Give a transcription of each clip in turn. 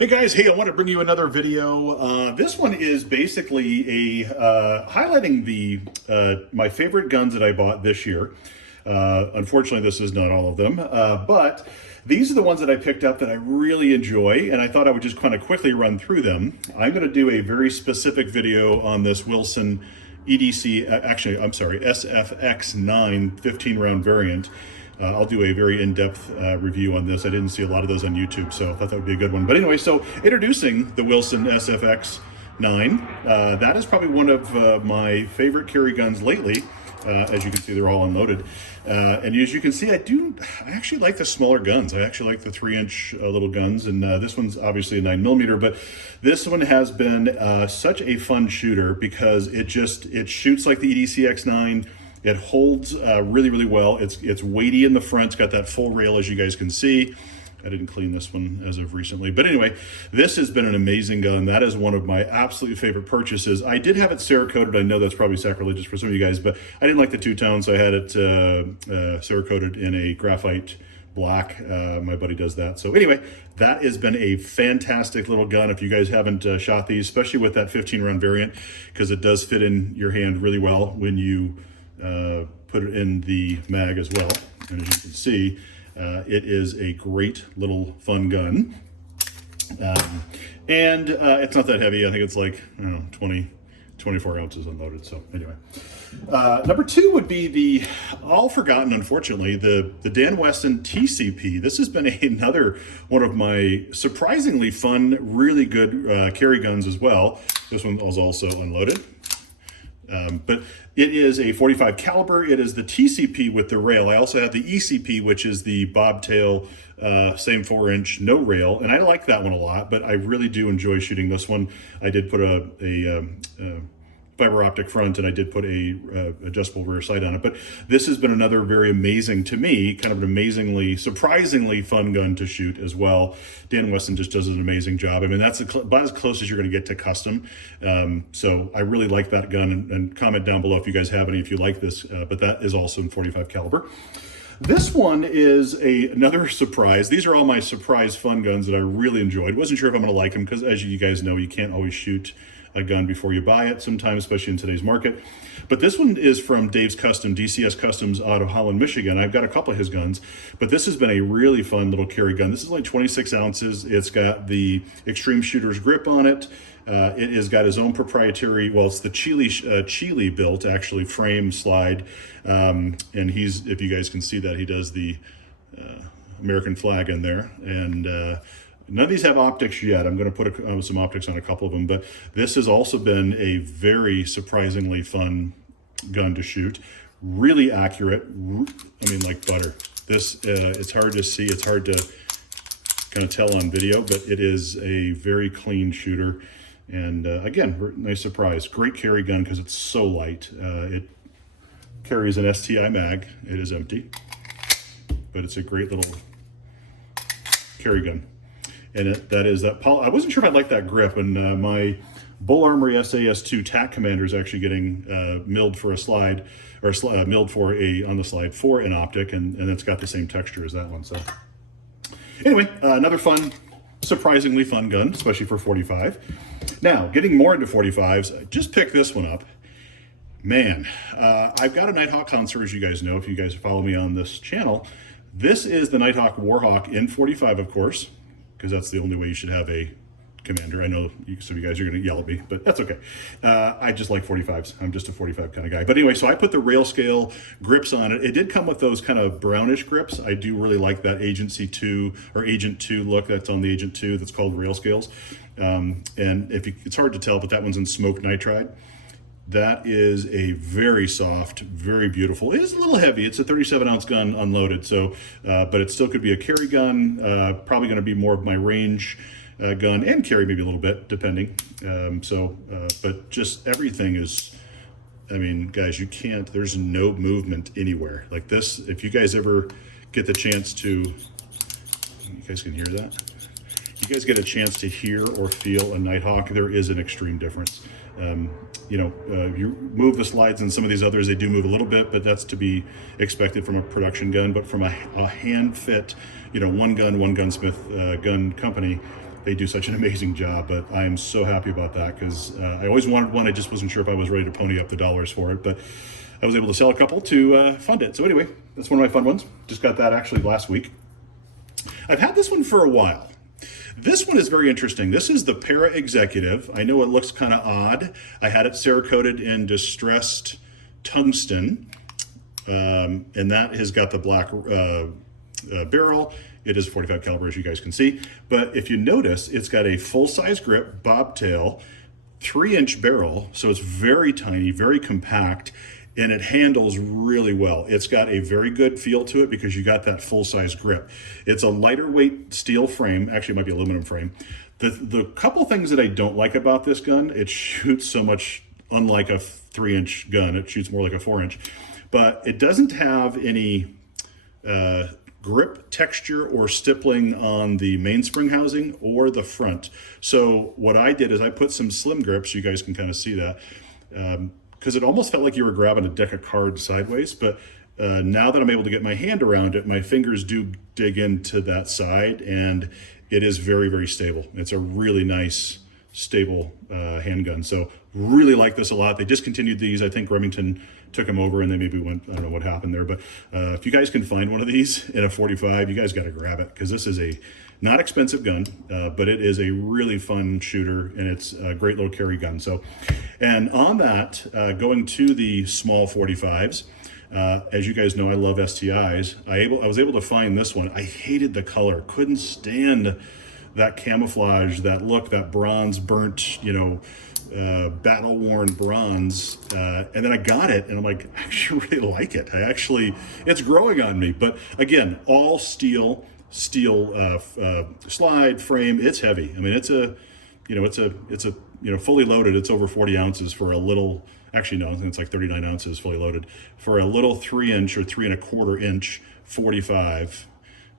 Hey guys, hey, I want to bring you another video. This one is basically a highlighting the my favorite guns that I bought this year. Unfortunately, this is not all of them, but these are the ones that I picked up that I really enjoy, and I thought I would just kind of quickly run through them. I'm going to do a very specific video on this Wilson EDC, actually, I'm sorry, SFX9 15-round variant. I'll do a very in-depth review on this. I didn't see a lot of those on YouTube, so I thought that would be a good one. But anyway, so introducing the Wilson SFX9. That is probably one of my favorite carry guns lately. As you can see, they're all unloaded. And as you can see, I actually like the smaller guns. I actually like the 3-inch little guns, and this one's obviously a 9mm, but this one has been such a fun shooter because it shoots like the EDCX9. It holds really, really well. It's weighty in the front. It's got that full rail, as you guys can see. I didn't clean this one as of recently. But anyway, this has been an amazing gun. That is one of my absolute favorite purchases. I did have it Cerakoted. I know that's probably sacrilegious for some of you guys, but I didn't like the two-tone, so I had it Cerakoted in a graphite black. My buddy does that. So anyway, that has been a fantastic little gun. If you guys haven't shot these, especially with that 15-round variant, because it does fit in your hand really well when you put it in the mag as well. And as you can see, it is a great little fun gun. And it's not that heavy. I think it's like, I don't know, 24 ounces unloaded. So anyway, number two would be the all forgotten, unfortunately, the Weston TCP. This has been another one of my surprisingly fun, really good carry guns as well. This one was also unloaded. But it is a 45 caliber. It is the TCP with the rail. I also have the ECP, which is the bobtail, same 4-inch, no rail. And I like that one a lot, but I really do enjoy shooting this one. I did put a fiber optic front, and I did put a adjustable rear sight on it. But this has been another very amazing, to me, kind of an amazingly, surprisingly fun gun to shoot as well. Dan Weston just does an amazing job. I mean, that's about as close as you're going to get to custom. So I really like that gun, and comment down below if you guys have any, if you like this, but that is also in 45 caliber. This one is another surprise. These are all my surprise fun guns that I really enjoyed. Wasn't sure if I'm going to like them because, as you guys know, you can't always shoot a gun before you buy it sometimes, especially in today's market. But this one is from Dave's Custom, DCS Customs out of Holland, Michigan. I've got a couple of his guns, but this has been a really fun little carry gun. This is like 26 ounces. It's got the Extreme Shooter's grip on it. It has got his own proprietary, well, it's the Chile built, actually, frame slide. And if you guys can see that, he does the American flag in there. And none of these have optics yet. I'm going to put some optics on a couple of them, but this has also been a very surprisingly fun gun to shoot. Really accurate. I mean, like butter. This, it's hard to see. It's hard to kind of tell on video, but it is a very clean shooter. And again, nice surprise. Great carry gun because it's so light. It carries an STI mag. It is empty, but it's a great little carry gun. And that is that. I wasn't sure if I'd like that grip, and my Bull Armory SAS2 TAC Commander is actually getting milled for a slide, or milled for on the slide for an optic, and it's got the same texture as that one. So anyway, another fun, surprisingly fun gun, especially for 45. Now, getting more into 45s, I just picked this one up. Man, I've got a Nighthawk console, as you guys know, if you guys follow me on this channel. This is the Nighthawk War Hawk N45, of course, because that's the only way you should have a commander. I know some of you guys are going to yell at me, but that's okay. I just like 45s. I'm just a 45 kind of guy. But anyway, so I put the rail scale grips on it. It did come with those kind of brownish grips. I do really like that Agency 2 or Agent 2 look that's on the Agent 2 that's called rail scales. And it's hard to tell, but that one's in smoked nitride. That is a very soft, very beautiful. It is a little heavy. It's a 37-ounce gun unloaded, so but it still could be a carry gun. Probably going to be more of my range gun, and carry maybe a little bit, depending. But just everything is, I mean, guys, you can't, there's no movement anywhere. Like this, if you guys ever get the chance to, you guys can hear that? You guys get a chance to hear or feel a Nighthawk, there is an extreme difference. You move the slides and some of these others, they do move a little bit, but that's to be expected from a production gun. But from a hand fit, one gun, one gunsmith gun company, they do such an amazing job. But I am so happy about that because I always wanted one. I just wasn't sure if I was ready to pony up the dollars for it, but I was able to sell a couple to fund it. So anyway, that's one of my fun ones. Just got that actually last week. I've had this one for a while. This one is very interesting. This is the Para Executive. I know it looks kind of odd. I had it Cerakoted in distressed tungsten, and that has got the black barrel. It is 45 caliber, as you guys can see. But if you notice, it's got a full-size grip, bobtail, 3-inch barrel, so it's very tiny, very compact, and it handles really well. It's got a very good feel to it because you got that full-size grip. It's a lighter weight steel frame, actually it might be aluminum frame. The couple things that I don't like about this gun, it shoots so much unlike a 3-inch gun. It shoots more like a 4-inch, but it doesn't have any grip texture or stippling on the mainspring housing or the front. So what I did is I put some slim grips, you guys can kind of see that, because it almost felt like you were grabbing a deck of cards sideways. But now that I'm able to get my hand around it, my fingers do dig into that side, and it is very, very stable. It's a really nice, stable handgun. So really like this a lot. They discontinued these. I think Remington took them over and they maybe went, I don't know what happened there. But if you guys can find one of these in a 45, you guys got to grab it because this is a not expensive gun, but it is a really fun shooter and it's a great little carry gun. So, and on that, going to the small 45s, as you guys know, I love STIs. I was able to find this one. I hated the color, couldn't stand that camouflage, that look, that bronze burnt, you know, battle-worn bronze, and then I got it and I'm like, I actually really like it. It's growing on me. But again, all steel slide frame. It's heavy. I mean, it's a fully loaded, it's over 40 ounces for a little, actually no, I think it's like 39 ounces fully loaded for a little 3-inch or 3¼ inch 45.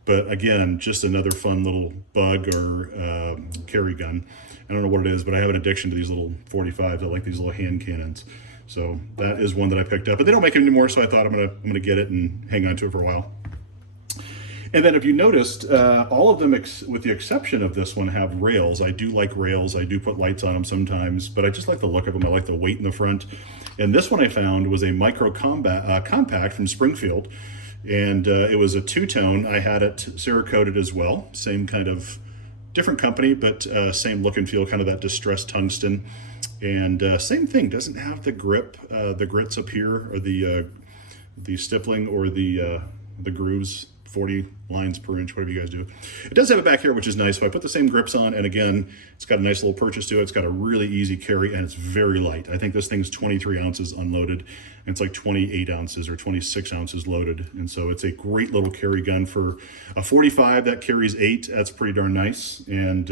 But again, just another fun little bug or carry gun. I don't know what it is, but I have an addiction to these little 45s. I like these little hand cannons. So that is one that I picked up, but they don't make them anymore. So I thought I'm gonna get it and hang on to it for a while. And then if you noticed, all of them, with the exception of this one, have rails. I do like rails. I do put lights on them sometimes, but I just like the look of them. I like the weight in the front. And this one I found was a micro compact from Springfield. And it was a two-tone. I had it Cerakoted as well. Same kind of, different company, but same look and feel, kind of that distressed tungsten. And same thing, doesn't have the grip, the grits up here, or the stippling, or the grooves, 40 lines per inch, whatever you guys do. It does have it back here, which is nice. So I put the same grips on, and again, it's got a nice little purchase to it. It's got a really easy carry, and it's very light. I think this thing's 23 ounces unloaded, and it's like 28 ounces or 26 ounces loaded. And so it's a great little carry gun for a 45 that carries 8. That's pretty darn nice. And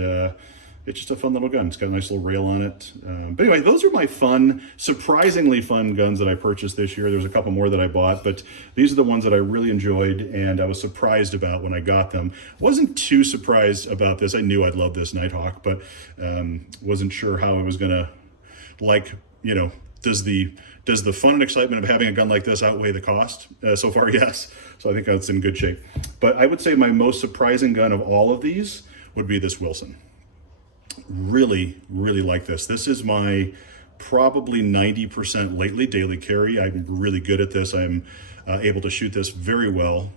it's just a fun little gun. It's got a nice little rail on it. But anyway, those are my surprisingly fun guns that I purchased this year. There's a couple more that I bought, but these are the ones that I really enjoyed and I was surprised about when I got them. Wasn't too surprised about this. I knew I'd love this Nighthawk, but wasn't sure how I was gonna like, you know, does the fun and excitement of having a gun like this outweigh the cost? So far, yes. So I think it's in good shape. But I would say my most surprising gun of all of these would be this Wilson. Really, really like this. This is my probably 90% lately daily carry. I'm really good at this. I'm able to shoot this very well,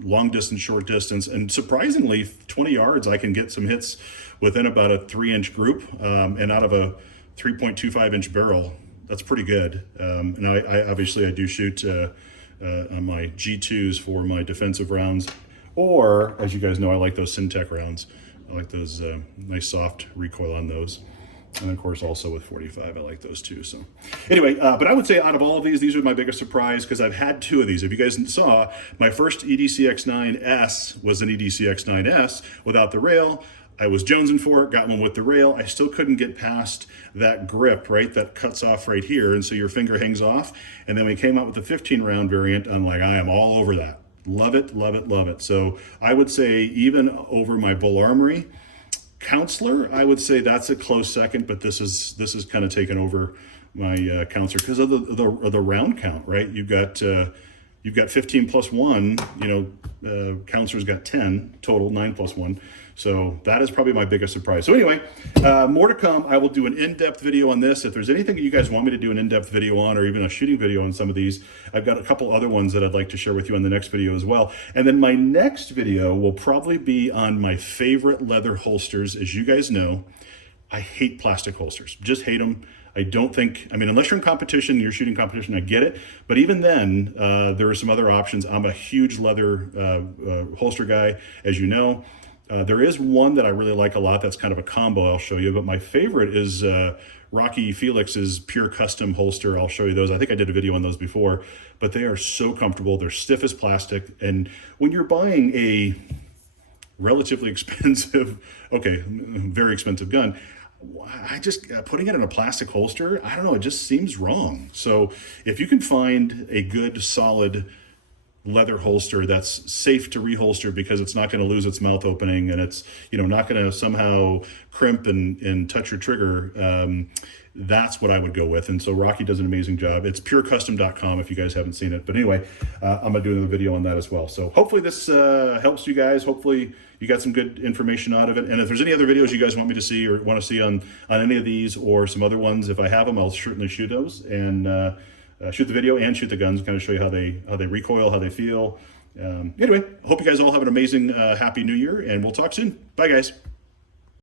long distance, short distance, and surprisingly 20 yards I can get some hits within about a 3-inch group, and out of a 3.25-inch barrel. That's pretty good. Now I do shoot on my G2s for my defensive rounds, or as you guys know, I like those Syntech rounds. I like those nice soft recoil on those. And of course also with 45, I like those too. So anyway, but I would say out of all of these are my biggest surprise because I've had 2 of these. If you guys saw, my first EDCX9S was an EDCX9S without the rail. I was jonesing for it, got one with the rail. I still couldn't get past that grip, right? That cuts off right here. And so your finger hangs off. And then we came out with the 15 round variant. I'm like, I am all over that. Love it, love it, love it. So I would say even over my Bull Armory Counselor, I would say that's a close second, but this is kind of taken over my Counselor because of the round count, right? You've got 15 plus 1, you know, Counselor's got 10 total, 9 plus 1. So that is probably my biggest surprise. So anyway, more to come. I will do an in-depth video on this. If there's anything that you guys want me to do an in-depth video on, or even a shooting video on some of these, I've got a couple other ones that I'd like to share with you in the next video as well. And then my next video will probably be on my favorite leather holsters. As you guys know, I hate plastic holsters, just hate them. I don't think, I mean, unless you're in competition, you're shooting competition, I get it. But even then, there are some other options. I'm a huge leather holster guy, as you know. There is one that I really like a lot that's kind of a combo I'll show you, but my favorite is Rocky Felix's Pure Custom holster. I'll show you those. I think I did a video on those before, but they are so comfortable. They're stiff as plastic. And when you're buying a relatively expensive, okay, very expensive gun, I just, putting it in a plastic holster, I don't know, it just seems wrong. So if you can find a good, solid leather holster that's safe to reholster because it's not going to lose its mouth opening and it's, you know, not going to somehow crimp and touch your trigger, that's what I would go with. And so Rocky does an amazing job. It's purecustom.com if you guys haven't seen it. But anyway, I'm going to do another video on that as well. So hopefully this helps you guys. Hopefully you got some good information out of it. And if there's any other videos you guys want me to see or want to see on any of these or some other ones, if I have them, I'll certainly shoot those and shoot the video and shoot the guns, kind of show you how they recoil, how they feel. Anyway, I hope you guys all have an amazing, happy new year, and we'll talk soon. Bye, guys.